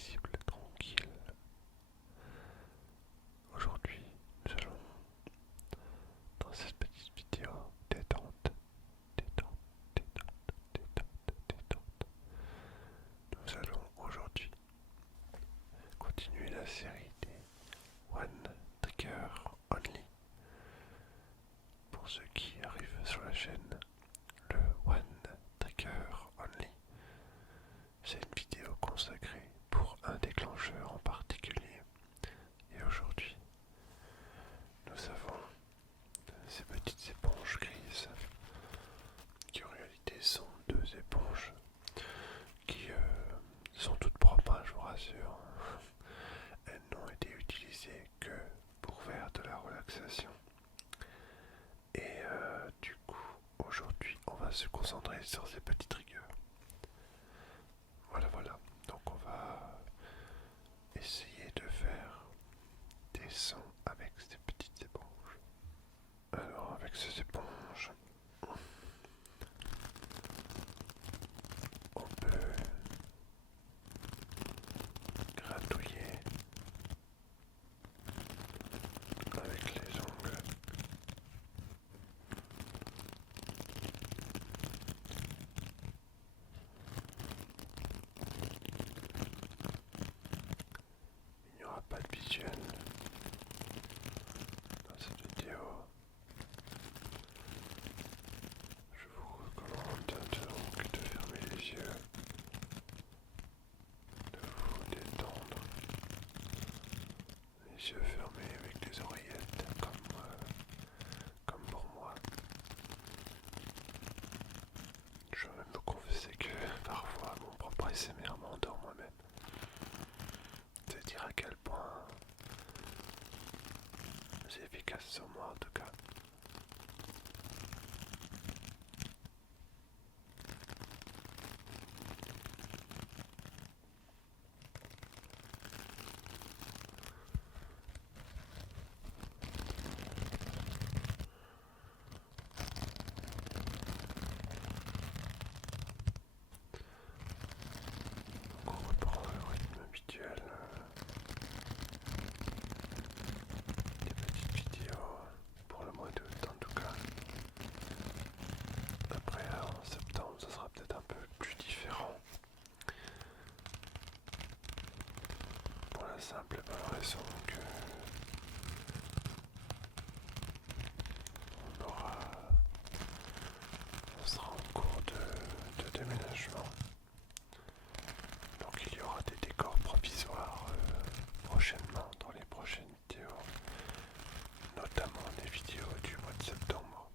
paisible, tranquille. Aujourd'hui, nous allons, dans cette petite vidéo détente, détente, détente, détente, détente, nous allons aujourd'hui continuer la série des One Trigger Only. Pour ceux qui arrivent sur la chaîne, le One Trigger Only, c'est une vidéo consacrée pour un déclencheur en particulier. Et aujourd'hui, nous avons ces petites éponges grises, qui en réalité sont deux éponges qui sont toutes propres, hein, je vous rassure. Elles n'ont été utilisées que pour faire de la relaxation. Et du coup, aujourd'hui, on va se concentrer sur ces petits triggers. Voilà, voilà. Donc on va essayer de faire des sons avec ces petites éponges. Alors avec ces éponges, on peut gratouiller avec les ongles. Il n'y aura pas de visuel dans cette vidéo. Je vous recommande donc de fermer les yeux, de vous détendre, les yeux fermés avec les oreillettes comme pour moi. Je vais même vous confesser que parfois mon propre ASMR m'endort moi-même. C'est dire à quel point c'est efficace sur moi en tout cas. Donc on reprend le rythme habituel des petites vidéos pour le mois d'août en tout cas. Après en septembre ça sera peut-être un peu plus différent. Pour la simple et bonne raison que on sera en cours de déménagement. Donc il y aura des décors provisoires prochainement dans les prochaines vidéos, notamment des vidéos du mois de septembre.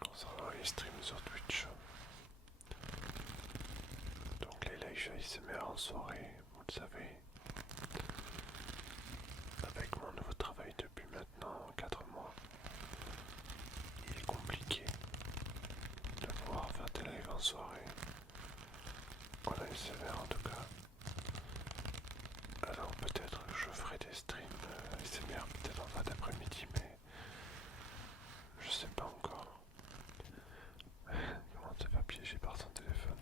Concernant les streams sur Twitch, donc les lives ASMR en soirée, vous le savez, avec mon nouveau travail depuis maintenant 4 mois, il est compliqué de pouvoir faire des lives en soirée, en ASMR en tout cas. Alors peut-être que je ferai des streams ASMR peut-être en fin d'après-midi, mais je sais pas encore. Comment te faire piéger par son téléphone?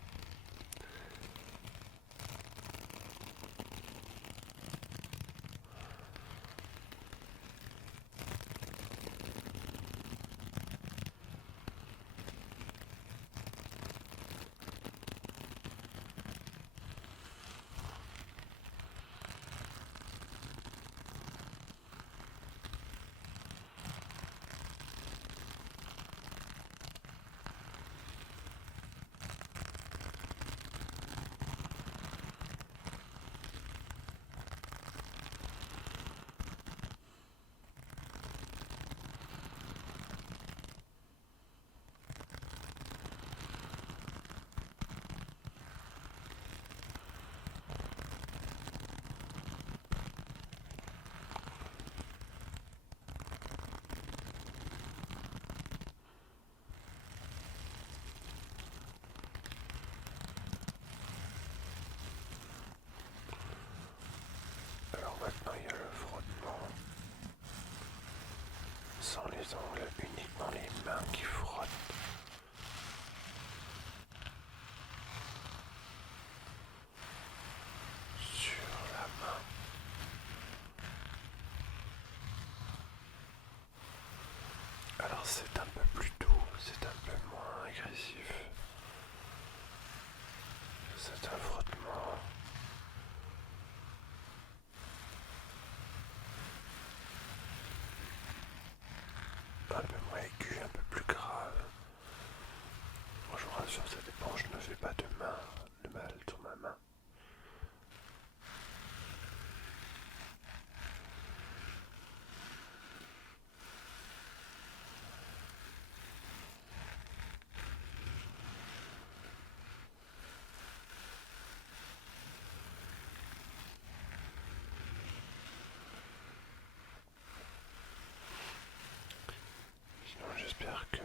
les ongles, uniquement les mains qui frottent. Sur la main. Alors c'est un peu plus doux, c'est un peu moins agressif. C'est un frottement un peu moins aigu, un peu plus grave. Moi je vous rassure, ça dépend, je ne fais pas de mal sur ma main. Sinon j'espère que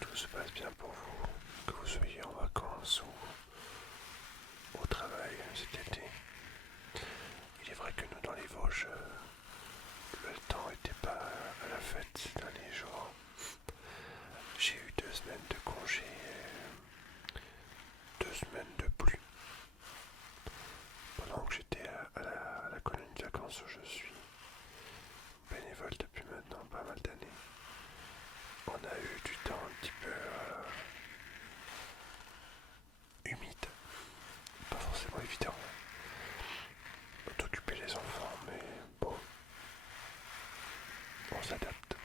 tout se passe bien pour vous, que vous soyez en vacances ou au travail cet été. Il est vrai que nous dans les Vosges, le temps n'était pas à la fête ces derniers jours. J'ai eu 2 semaines de congé, 2 semaines de pluie. Pendant que j'étais à la colonie de vacances où je suis bénévole depuis maintenant pas mal d'années, on a eu du temps un petit peu humide, pas forcément évident d'occuper les enfants, mais bon, on s'adapte.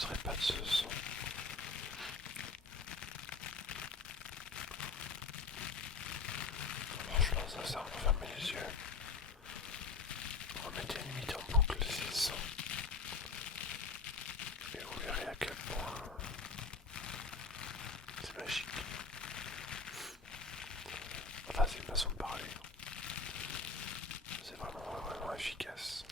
serait pas de ce son. Franchement, ça, on ferme les yeux. On mettait limite en boucle ces sons. Et vous verrez à quel point c'est magique. Enfin, c'est une façon de parler. C'est vraiment efficace.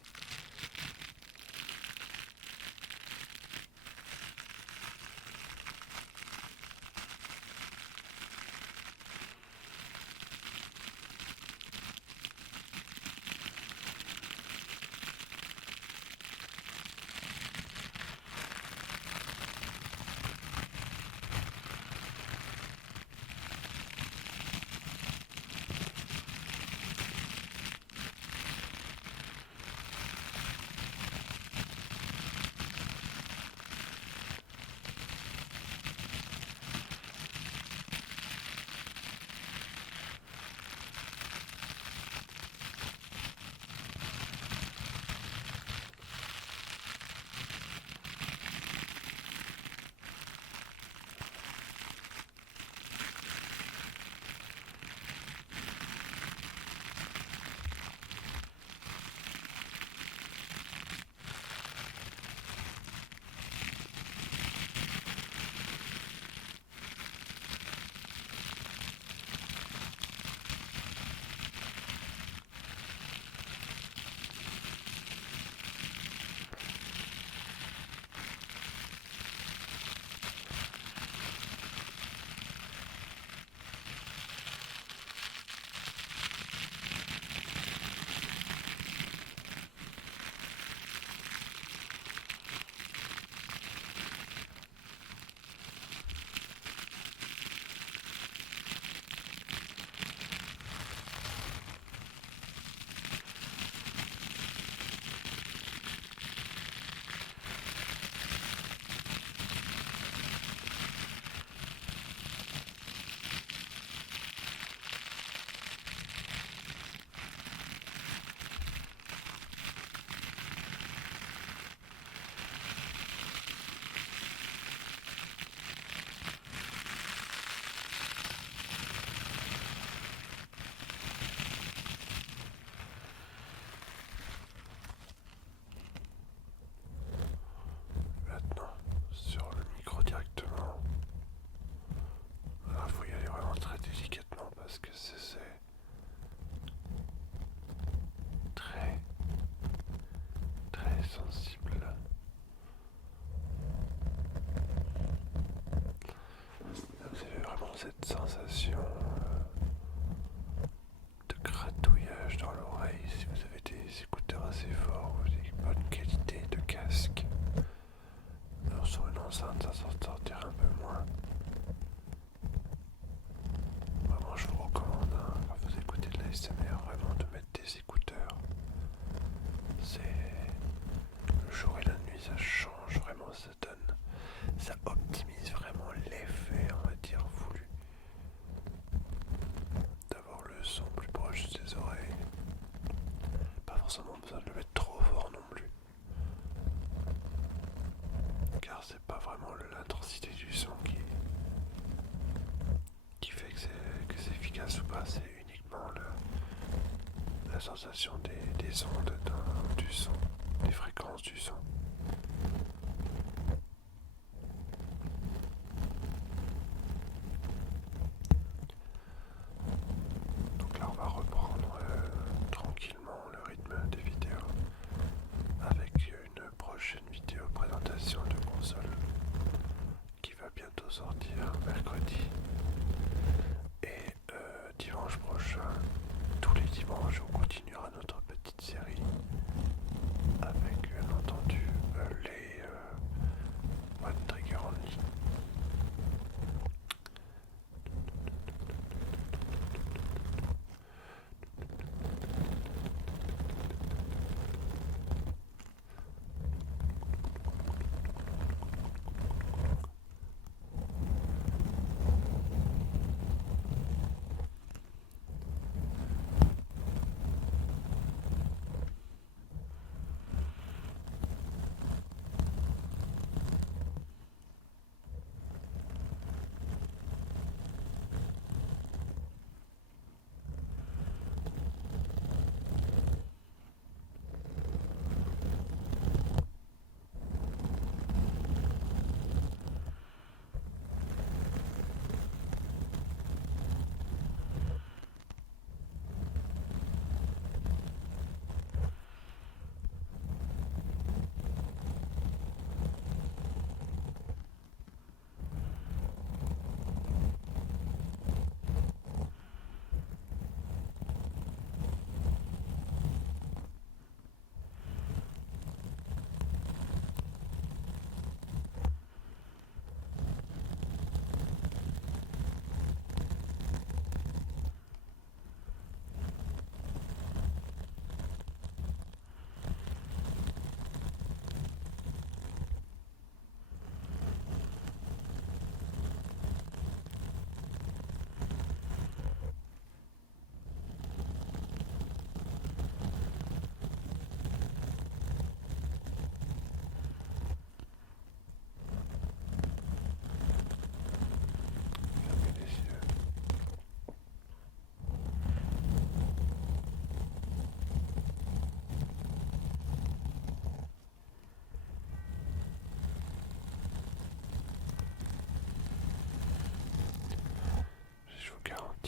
Maintenant, sur le micro directement. Alors, il faut y aller vraiment très délicatement parce que c'est très, très sensible. Vous avez vraiment cette sensation de gratouillage dans l'oreille si vous avez des écouteurs assez forts ou des bonnes qualités de casque. Alors sur une enceinte, ça s'en sortira un peu moins. Vraiment, je vous recommande, quand vous écoutez de l'ASMR, vraiment de mettre des écouteurs. C'est le jour et la nuit, ça change vraiment, ça optimise vraiment l'effet, on va dire, voulu. D'avoir le son plus proche des oreilles. Pas forcément besoin de le mettre trop fort non plus. Car c'est pas vraiment l'intensité du son qui fait que c'est efficace ou pas, c'est uniquement la sensation des ondes du son, des fréquences du son. Donc là on va reprendre tranquillement le rythme des vidéos avec une prochaine vidéo présentation de console qui va bientôt sortir mercredi. Et dimanche prochain, tous les dimanches, on continuera notre petite série avec bien entendu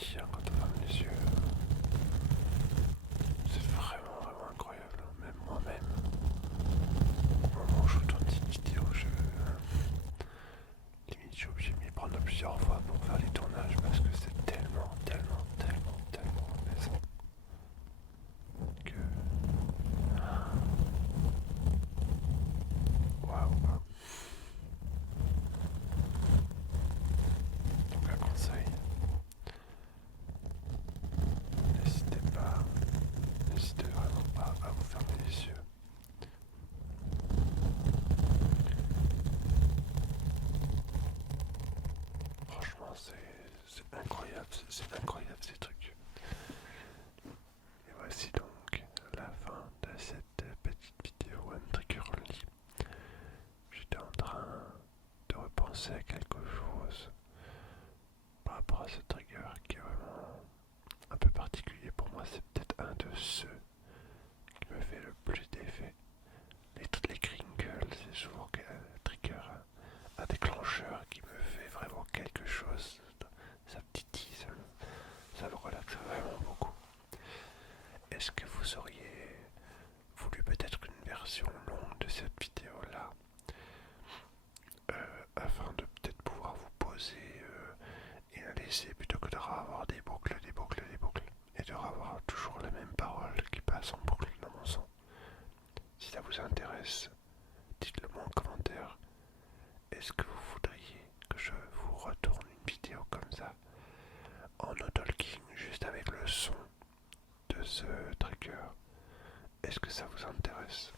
petit hein, quand on ferme les yeux. C'est vraiment vraiment incroyable. Même moi-même, au moment où je tourne cette vidéo, limite je suis obligé de m'y prendre plusieurs fois pour faire les tournages parce que c'est tellement, tellement, tellement, tellement apaisant que... Waouh. Donc un conseil, n'hésitez vraiment pas à vous fermer les yeux. Franchement, c'est incroyable, c'est incroyable ces trucs. Et voici donc la fin de cette petite vidéo One Trigger Only. J'étais en train de repenser à quelque chose par rapport à ce trigger qui est vraiment un peu particulier pour moi. C'est peut-être un de ceux qui me fait le plus d'effet. Toutes les crinkles, c'est souvent un trigger, un déclencheur qui me fait vraiment quelque chose. Ça me titille, ça me relaxe vraiment beaucoup. Est-ce que vous auriez voulu peut-être une version longue de cette vidéo là afin de peut-être pouvoir vous poser et la laisser plutôt que de avoir des boucles, des boucles, des boucles et de avoir toujours la même parole qui passe en boucle dans mon son? Si ça vous intéresse, dites-le moi en commentaire. Est-ce que vous voudriez que je vous retourne une vidéo comme ça en no-talking juste avec le son de ce trigger? Est-ce que ça vous intéresse?